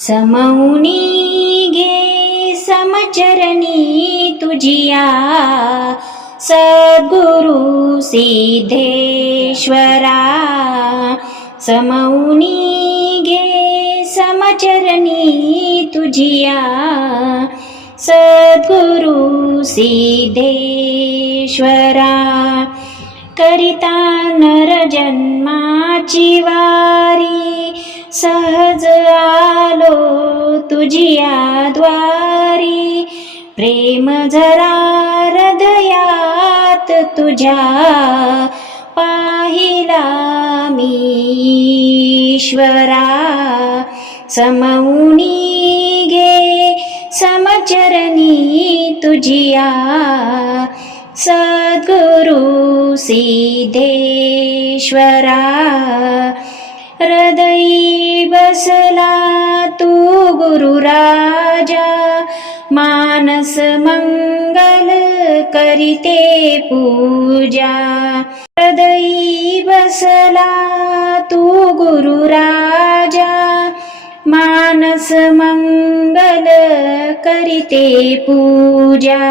समौनी घे समचरणी तुझिया। सद्गुरु सिद्धेश्वरा। समौनी घे समचरणी तुझिया। सद्गुरु सिद्धेश्वरा। करिता नर जन्माची वारी। आलो तुझिया द्वारी प्रेम झरा हृदयात तुझ्या पाहिला मी ईश्वरा. समौनी समचरणी तुझिया सद्गुरु सिद्धेश्वरा हृदयी बसला तू गुरुराजा मानस मंगल करिते पूजा। हृदयी बसला तू गुरुराजा मानस मंगल करिते पूजा।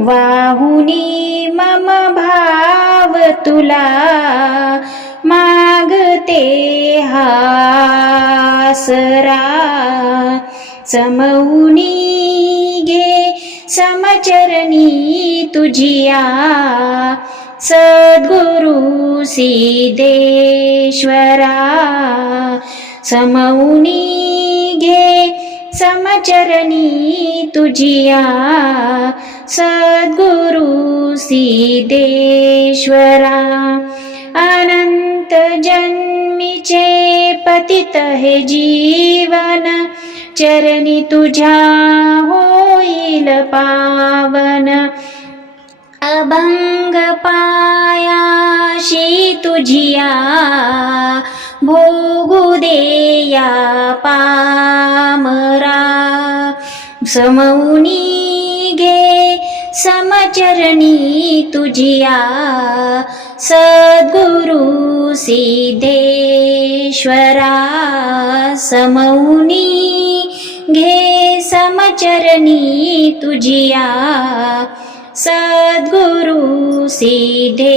वाहुनी मम भाव तुला मागते हासरा समौनी घे समचरणी तुझिया सद्गुरु सिद्धेश्वरा समौनी घे समचरणी तुझिया सद्गुरु सिद्धेश्वरा अनंत जन पतित हे जीवन चरणी तुझ्या होईल पावन. अभंग पायाशी तुझिया भोगू देया पामरा. समौनी घे समचरणी तुझिया सद्गुरु सिद्धेश्वरा समौनी घे समचरणी तुझिया। सद्गुरु सिद्धेश्वरा